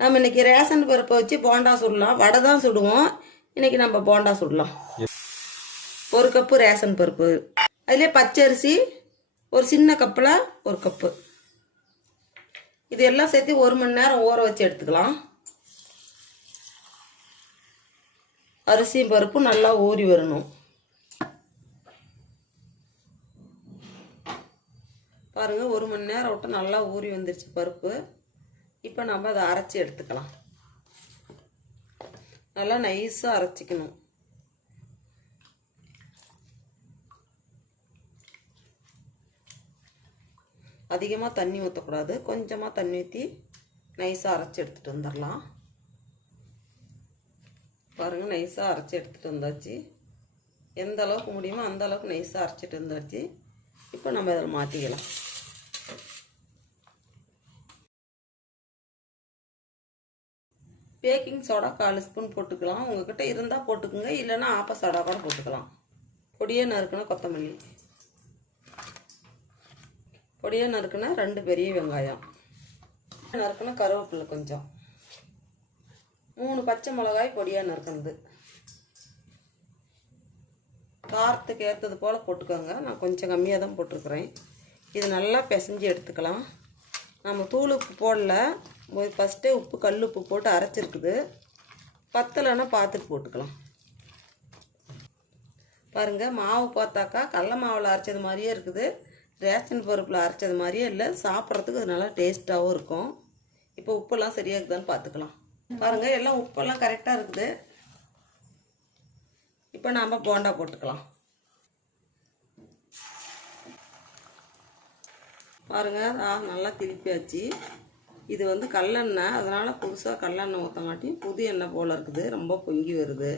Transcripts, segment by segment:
நம்ம இன்னைக்கு ரேஷன் பருப்பை வச்சு போண்டா சுடலாம். வடை தான் சுடுவோம். இன்னைக்கு நம்ம போண்டா சுடலாம். ஒரு கப்பு ரேஷன் பருப்பு. அதிலே பச்சரிசி ஒரு சின்ன கப்பில் ஒரு கப்பு. இது எல்லாம் சேர்த்து ஒரு மணி நேரம் ஊற வச்சு எடுத்துக்கலாம். அரிசியும் பருப்பும் நல்லா ஊறி வரணும். பாருங்கள் ஒரு மணி நேரம் விட்டு நல்லா ஊறி வந்துருச்சு பருப்பு. இப்போ நம்ம அதை அரைச்சி எடுத்துக்கலாம். நல்லா நைஸாக அரைச்சிக்கணும். அதிகமாக தண்ணி ஊற்றக்கூடாது கொஞ்சமாக தண்ணி ஊற்றி நைஸாக அரைச்சி எடுத்துகிட்டு வந்துடலாம். பாருங்கள் நைஸாக அரைச்சி எடுத்துகிட்டு வந்தாச்சு. எந்த அளவுக்கு முடியுமோ அந்த அளவுக்கு நைஸாக அரைச்சிட்டு வந்தாச்சு. இப்போ நம்ம இதில் மாற்றிக்கலாம் பேக்கிங் சோடா கால் ஸ்பூன் போட்டுக்கலாம். உங்ககிட்ட இருந்தால் போட்டுக்கோங்க. இல்லைன்னா ஆப்ப சோடா கூட போட்டுக்கலாம். பொடியே நறுக்குன கொத்தமல்லி. பொடியே நறுக்குன ரெண்டு பெரிய வெங்காயம். நறுக்குன கருவேப்பிலை கொஞ்சம். மூணு பச்சை மிளகாய் பொடியாக நறுக்குனது. காரத்துக்கு ஏற்றது போல் போட்டுக்கோங்க. நான் கொஞ்சம் கம்மியாக தான் போட்டிருக்கிறேன். இது நல்லா பிசைஞ்சு எடுத்துக்கலாம். நம்ம தூளுக்கு போடல. ஃபஸ்ட்டே உப்பு கல் உப்பு போட்டு அரைச்சிருக்குது. பத்தலைன்னா பார்த்துட்டு போட்டுக்கலாம். பாருங்கள் மாவு பார்த்தாக்கா கடல மாவில் அரைச்சது மாதிரியே இருக்குது. ரேஷன் பருப்பில் அரைச்சது மாதிரியே இல்லை. சாப்பிட்றதுக்கு அது நல்லா டேஸ்ட்டாகவும் இருக்கும். இப்போ உப்பெல்லாம் சரியாக இருக்குதான்னு பார்த்துக்கலாம் பாருங்கள் எல்லாம் உப்பெல்லாம் கரெக்டாக இருக்குது. இப்போ நாம் போண்டா போட்டுக்கலாம். பாருங்கள் ஆ நல்லா திருப்பியாச்சு. இது வந்து கல்லெண்ணெய். அதனால் புதுசாக கல்லெண்ணெய் ஊற்ற மாட்டியும் புது எண்ணெய் போல் இருக்குது. ரொம்ப பொங்கி வருது.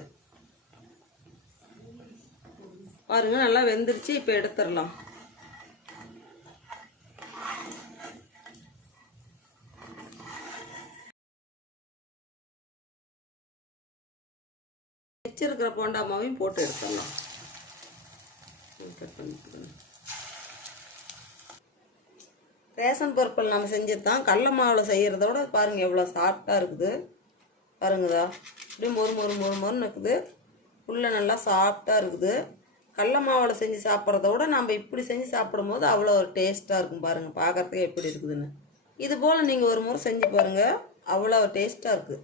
பாருங்க நல்லா வெந்துருச்சு. இப்போ எடுத்துடலாம். வச்சிருக்கிற போண்டா மாவையும் போட்டு எடுத்துடலாம். கட் பண்ணிக்கிறேன் ரேஷன் பருப்பில் நம்ம செஞ்சது தான் கடல மாவில் செய்கிறத விட பாருங்கள் எவ்வளோ சாஃப்டாக இருக்குது. பாருங்கதா. இப்படியும் மொறு மொறு மொறு மொறுன்னு இருக்குது. உள்ளே நல்லா சாஃப்டாக இருக்குது. கடல மாவில் செஞ்சு சாப்பிட்றத விட நம்ம இப்படி செஞ்சு சாப்பிடும்போது அவ்வளோ ஒரு டேஸ்ட்டாக இருக்கும் பாருங்கள் பார்க்குறதுக்கு எப்படி இருக்குதுன்னு. இது போல் நீங்கள் ஒரு முறை செஞ்சு பாருங்கள் அவ்வளோ டேஸ்ட்டாக இருக்குது